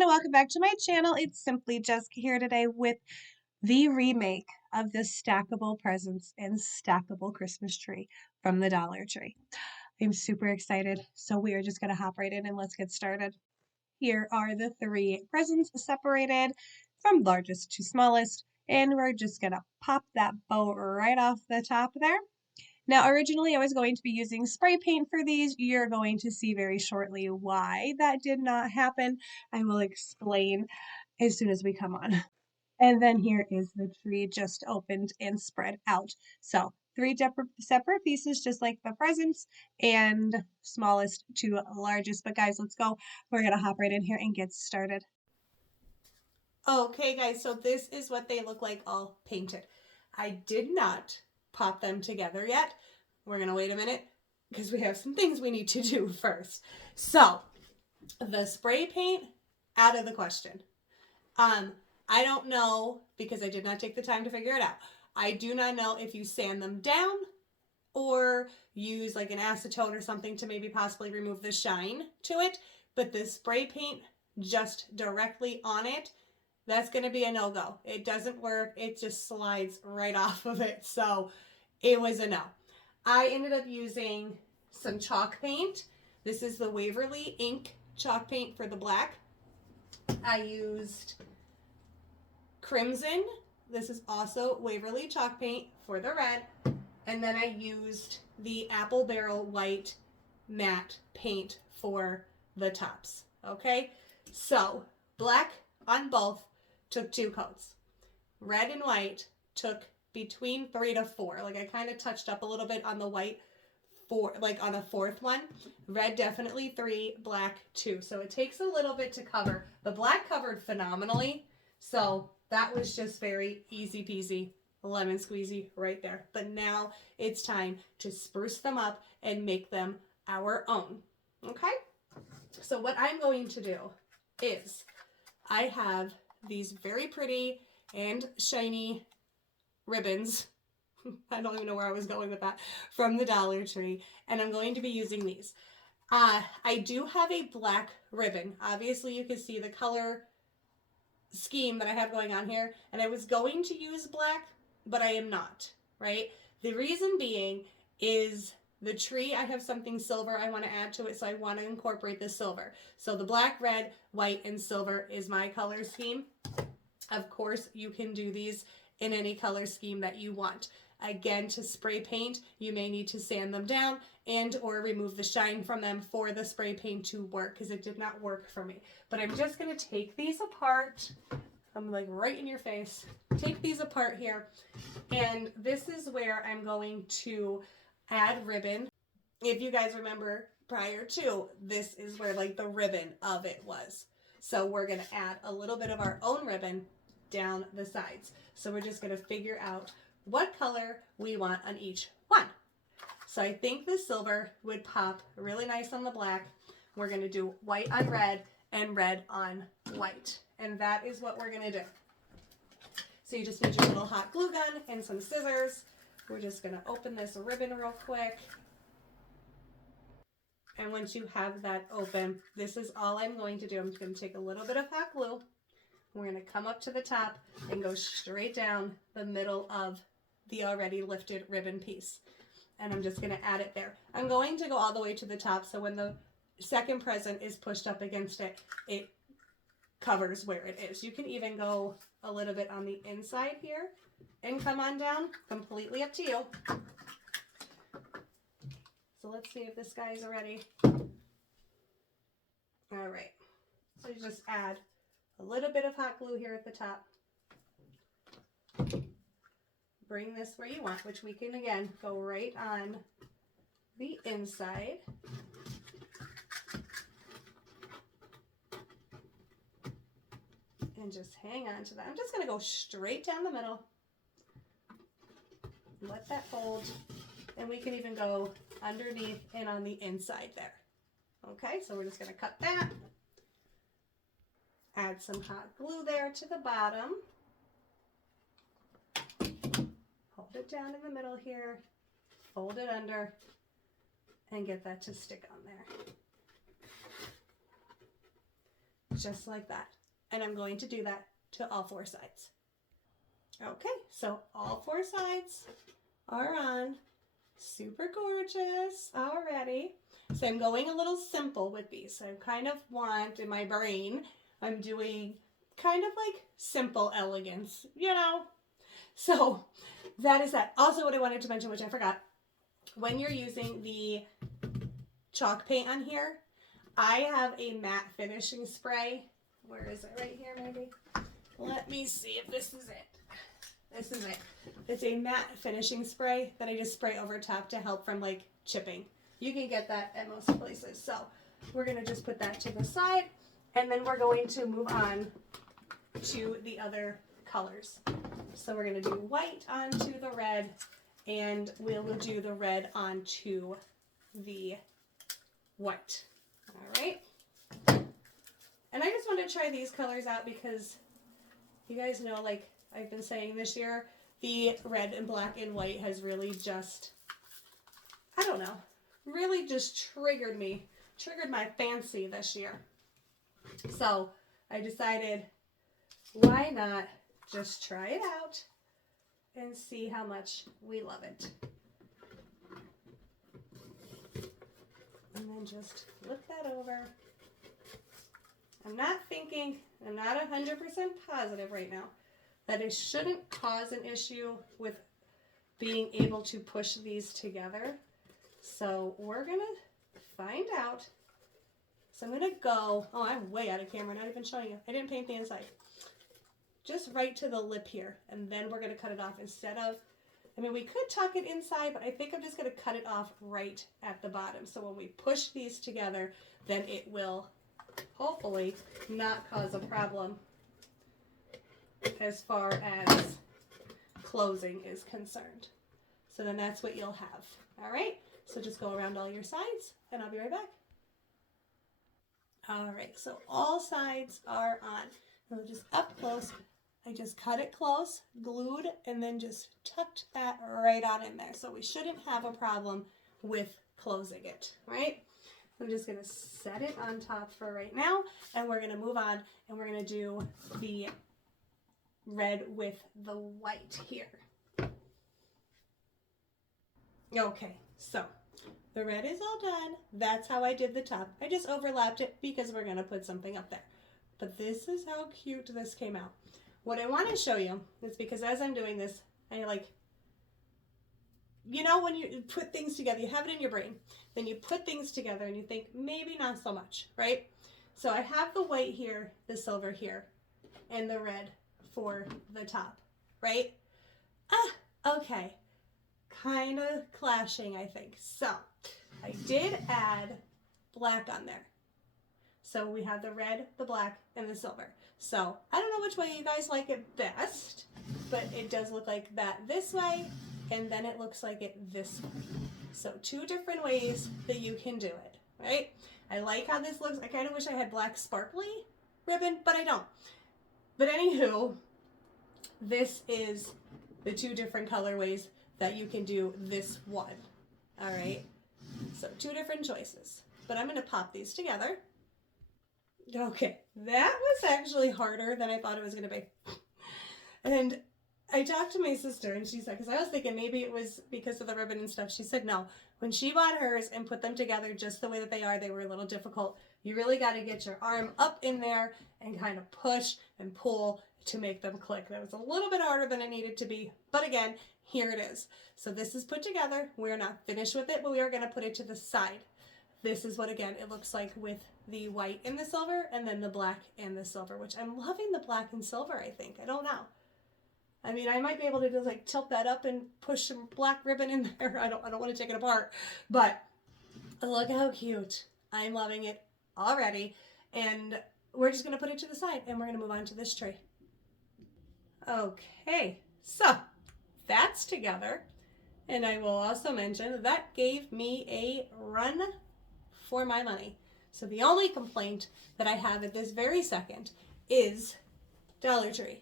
everyone, and welcome back to my channel. It's Simply Jessica here today with the remake of the stackable presents and stackable Christmas tree from the Dollar Tree. I'm super excited, so we are just going to hop right in and let's get started. Here are the three presents separated from largest to smallest, and we're just going to pop that bow right off the top there. Now, originally I was going to be using spray paint for these. You're going to see very shortly why that did not happen. I will explain as soon as we come on. And then here is the tree just opened and spread out. So three separate pieces, just like the presents, and smallest to largest. But guys, let's go. We're going to hop right in here and get started. Okay, guys, so this is what they look like all painted. I did not pop them together yet. We're going to wait a minute because we have some things we need to do first. So, the spray paint, out of the question. I don't know because I did not take the time to figure it out. I do not know if you sand them down or use like an acetone or something to maybe possibly remove the shine to it, but the spray paint just directly on it, that's going to be a no-go. It doesn't work. It just slides right off of it. So it was a no. I ended up using some chalk paint. This is the Waverly ink chalk paint for the black. I used crimson. This is also Waverly chalk paint for the red. And then I used the Apple Barrel white matte paint for the tops. Okay, so black on both took 2 coats. Red and white took between 3 to 4. Like I kind of touched up a little bit on the white like on a 4th one. Red definitely 3, black 2. So it takes a little bit to cover. The black covered phenomenally. So that was just very easy peasy, lemon squeezy right there. But now it's time to spruce them up and make them our own. Okay? So what I'm going to do is I have these very pretty and shiny ribbons. I don't even know where I was going with that, from the Dollar Tree, and I'm going to be using these. I do have a black ribbon. Obviously you can see the color scheme that I have going on here, and I was going to use black, but I am not, right? The reason being is the tree, I have something silver I want to add to it, so I want to incorporate the silver. So the black, red, white, and silver is my color scheme. Of course, you can do these in any color scheme that you want. Again, to spray paint, you may need to sand them down and or remove the shine from them for the spray paint to work, because it did not work for me. But I'm just going to take these apart. I'm like right in your face. Take these apart here. And this is where I'm going to add ribbon. If you guys remember prior to, this is where like the ribbon of it was. So we're going to add a little bit of our own ribbon down the sides. So we're just going to figure out what color we want on each one. So I think the silver would pop really nice on the black. We're going to do white on red and red on white. And that is what we're going to do. So you just need your little hot glue gun and some scissors. We're just going to open this ribbon real quick. And once you have that open, this is all I'm going to do. I'm just going to take a little bit of hot glue. We're going to come up to the top and go straight down the middle of the already lifted ribbon piece. And I'm just going to add it there. I'm going to go all the way to the top, so when the second present is pushed up against it, it covers where it is. You can even go a little bit on the inside here and come on down. Completely up to you. So let's see if this guy's ready. All right. So you just add a little bit of hot glue here at the top. Bring this where you want, which we can again go right on the inside. And just hang on to that. I'm just going to go straight down the middle. Let that fold. And we can even go underneath and on the inside there. Okay, so we're just going to cut that. Add some hot glue there to the bottom. Hold it down in the middle here. Fold it under and get that to stick on there. just like that. And I'm going to do that to all 4 sides. Okay, so all 4 sides are on. Super gorgeous already. So I'm going a little simple with these. So I kind of want, in my brain, I'm doing kind of like simple elegance, you know? So that is that. Also, what I wanted to mention, which I forgot, when you're using the chalk paint on here, I have a matte finishing spray. Where is it? Right here, maybe? Let me see if this is it. This is it. It's a matte finishing spray that I just spray over top to help from like chipping. You can get that at most places. So we're going to just put that to the side, and then we're going to move on to the other colors. So we're going to do white onto the red, and we'll do the red onto the white. All right. And I just want to try these colors out because you guys know, like I've been saying this year, the red and black and white has really just, I don't know, really just triggered my fancy this year. So I decided, why not just try it out and see how much we love it. And then just flip that over. I'm not 100% positive right now that it shouldn't cause an issue with being able to push these together. So we're going to find out. So I'm going to go, oh, I'm way out of camera, not even showing you. I didn't paint the inside. Just right to the lip here, and then we're going to cut it off instead of, I mean, we could tuck it inside, but I think I'm just going to cut it off right at the bottom. So when we push these together, then it will hopefully not cause a problem as far as closing is concerned. So then that's what you'll have. All right, so just go around all your sides, and I'll be right back. All right, so all sides are on. And just up close, I just cut it close, glued, and then just tucked that right on in there. So we shouldn't have a problem with closing it, right? I'm just going to set it on top for right now, and we're going to move on, and we're going to do the red with the white here. Okay, so the red is all done. That's how I did the top. I just overlapped it because we're going to put something up there. But this is how cute this came out. What I want to show you is, because as I'm doing this, I like, you know, when you put things together, you have it in your brain, then you put things together and you think, maybe not so much, right? So I have the white here, the silver here, and the red for the top, right? Okay. Kind of clashing, I think. So I did add black on there. So we have the red, the black, and the silver. So I don't know which way you guys like it best, but it does look like that this way, and then it looks like it this way. So 2 different ways that you can do it, right? I like how this looks. I kind of wish I had black sparkly ribbon, but I don't. But anywho, this is the 2 different colorways that you can do this one. All right, so 2 different choices. But I'm going to pop these together. Okay, that was actually harder than I thought it was going to be. And I talked to my sister, and she said, because I was thinking maybe it was because of the ribbon and stuff. She said, no, when she bought hers and put them together just the way that they were a little difficult. You really got to get your arm up in there and kind of push and pull to make them click. That was a little bit harder than it needed to be. But again, here it is. So this is put together. We're not finished with it, but we are going to put it to the side. This is what, again, it looks like with the white and the silver, and then the black and the silver, which I'm loving the black and silver, I think. I don't know. I mean, I might be able to just like tilt that up and push some black ribbon in there. I don't want to take it apart, but look how cute. I'm loving it already. And we're just going to put it to the side, and we're going to move on to this tray. Okay, so that's together. And I will also mention that gave me a run for my money. So the only complaint that I have at this very second is Dollar Tree.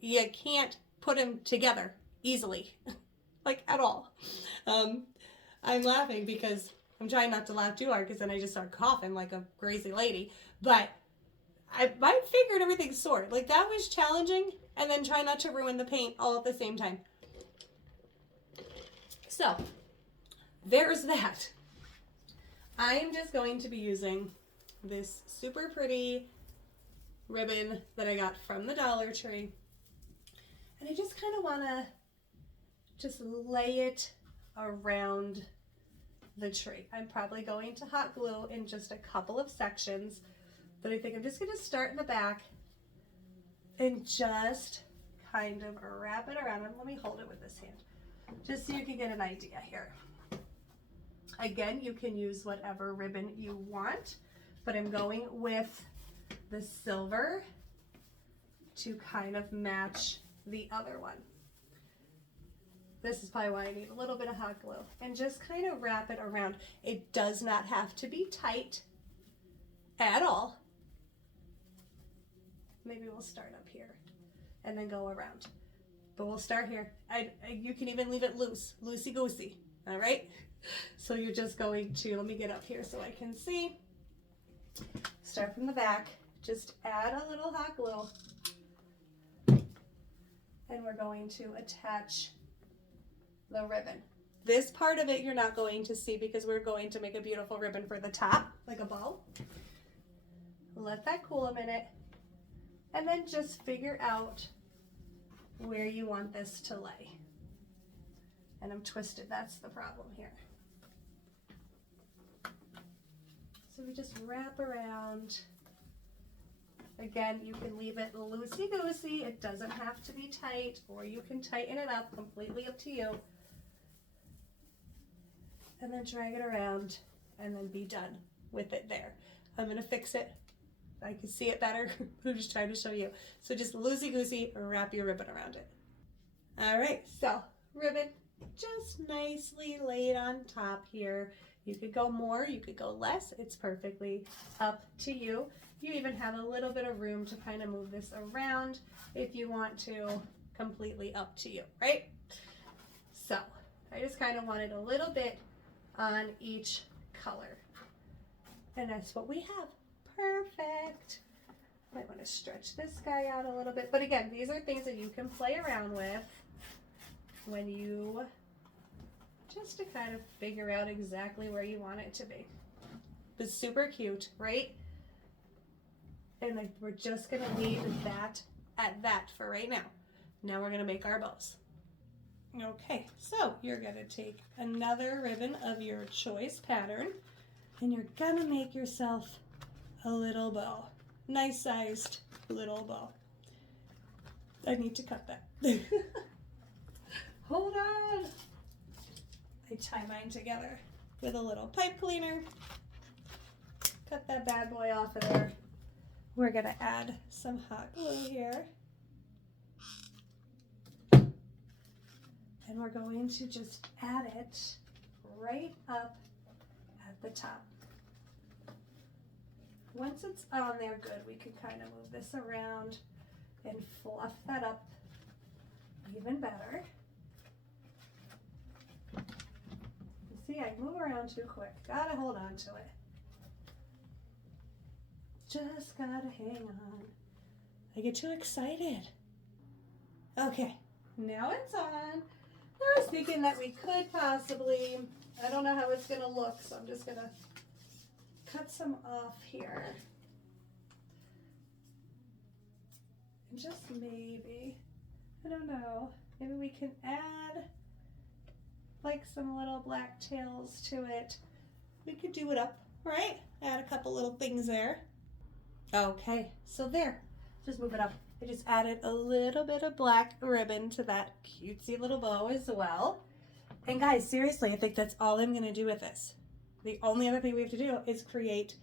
You can't put them together easily, like at all. I'm laughing because I'm trying not to laugh too hard because then I just start coughing like a crazy lady. But my finger and everything's sore. Like that was challenging, and then try not to ruin the paint all at the same time. So there's that. I am just going to be using this super pretty ribbon that I got from the Dollar Tree. And I just kind of want to just lay it around the tree. I'm probably going to hot glue in just a couple of sections, but I think I'm just going to start in the back and just kind of wrap it around. And let me hold it with this hand, just so you can get an idea here. Again, you can use whatever ribbon you want, but I'm going with the silver to kind of match the other one. This is probably why I need a little bit of hot glue, and just kind of wrap it around. It does not have to be tight at all. Maybe we'll start up here and then go around, but we'll start here. You can even leave it loose, loosey-goosey, all right? So you're just going to, let me get up here so I can see. Start from the back, just add a little hot glue, and we're going to attach the ribbon. This part of it you're not going to see because we're going to make a beautiful ribbon for the top, like a bow. Let that cool a minute, and then just figure out where you want this to lay. And I'm twisted, that's the problem here. So we just wrap around. Again, you can leave it loosey-goosey. It doesn't have to be tight, or you can tighten it up, completely up to you. And then drag it around and then be done with it there. I'm gonna fix it. I can see it better, but I'm just trying to show you. So just loosey-goosey, wrap your ribbon around it. All right, so ribbon just nicely laid on top here. You could go more, you could go less. It's perfectly up to you. You even have a little bit of room to kind of move this around if you want to, completely up to you, right? So I just kind of wanted a little bit on each color. And that's what we have. Perfect. Might want to stretch this guy out a little bit. But again, these are things that you can play around with when you, just to kind of figure out exactly where you want it to be. But super cute, right? And like, we're just gonna leave that at that for right now. Now we're gonna make our bows. Okay, so you're gonna take another ribbon of your choice pattern, and you're gonna make yourself a little bow. Nice sized little bow. I need to cut that. Hold on. I tie mine together with a little pipe cleaner. Cut that bad boy off of there. We're gonna add some hot glue here. And we're going to just add it right up at the top. Once it's on there good, we can kind of move this around and fluff that up even better. You see, I move around too quick. Gotta hold on to it. Just gotta hang on. I get too excited. Okay, now it's on. I was thinking that we could possibly, I don't know how it's gonna look, so I'm just gonna cut some off here. And just maybe, I don't know, maybe we can add like some little black tails to it. We could do it up, right? Add a couple little things there. Okay, so there, just move it up. I just added a little bit of black ribbon to that cutesy little bow as well. And guys, seriously, I think that's all I'm gonna do with this. The only other thing we have to do is create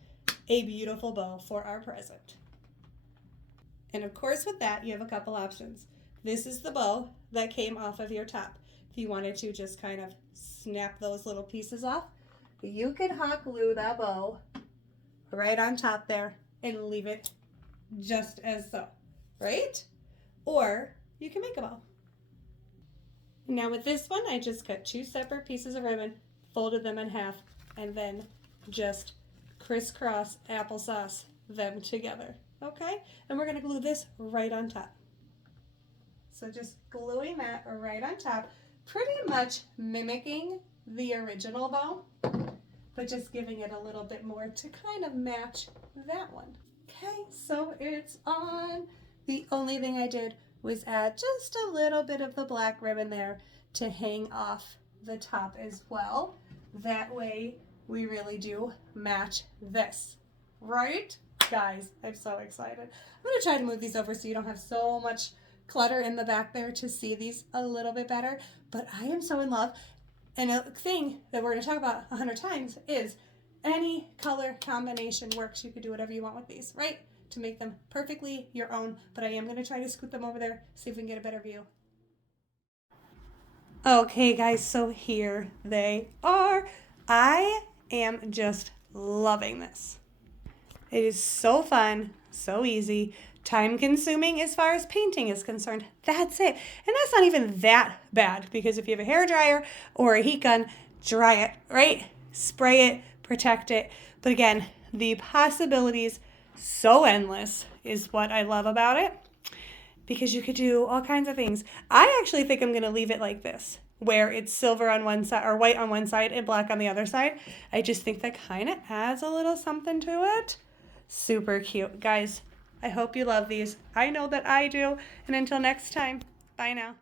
a beautiful bow for our present. And of course with that, you have a couple options. This is the bow that came off of your top. If you wanted to just kind of snap those little pieces off, you could hot glue that bow right on top there and leave it just as so, right? Or you can make a bow. Now with this one, I just cut 2 separate pieces of ribbon, folded them in half, and then just crisscross applesauce them together. okay? And we're gonna glue this right on top. So just gluing that right on top, pretty much mimicking the original bow, but just giving it a little bit more to kind of match that one. Okay, so it's on. The only thing I did was add just a little bit of the black ribbon there to hang off the top as well. That way we really do match this, right? Guys, I'm so excited. I'm gonna try to move these over so you don't have so much clutter in the back there to see these a little bit better, but I am so in love. And a thing that we're gonna talk about 100 times is any color combination works. You could do whatever you want with these, right? To make them perfectly your own, but I am gonna try to scoot them over there, see if we can get a better view. Okay guys, so here they are. I am just loving this. It is so fun, so easy, time consuming as far as painting is concerned. That's it. And that's not even that bad, because if you have a hair dryer or a heat gun, dry it, right? Spray it, protect it. But again, the possibilities so endless is what I love about it, because you could do all kinds of things. I actually think I'm going to leave it like this, where it's silver on one side or white on one side and black on the other side. I just think that kind of adds a little something to it. Super cute. Guys, I hope you love these. I know that I do. And until next time, bye now.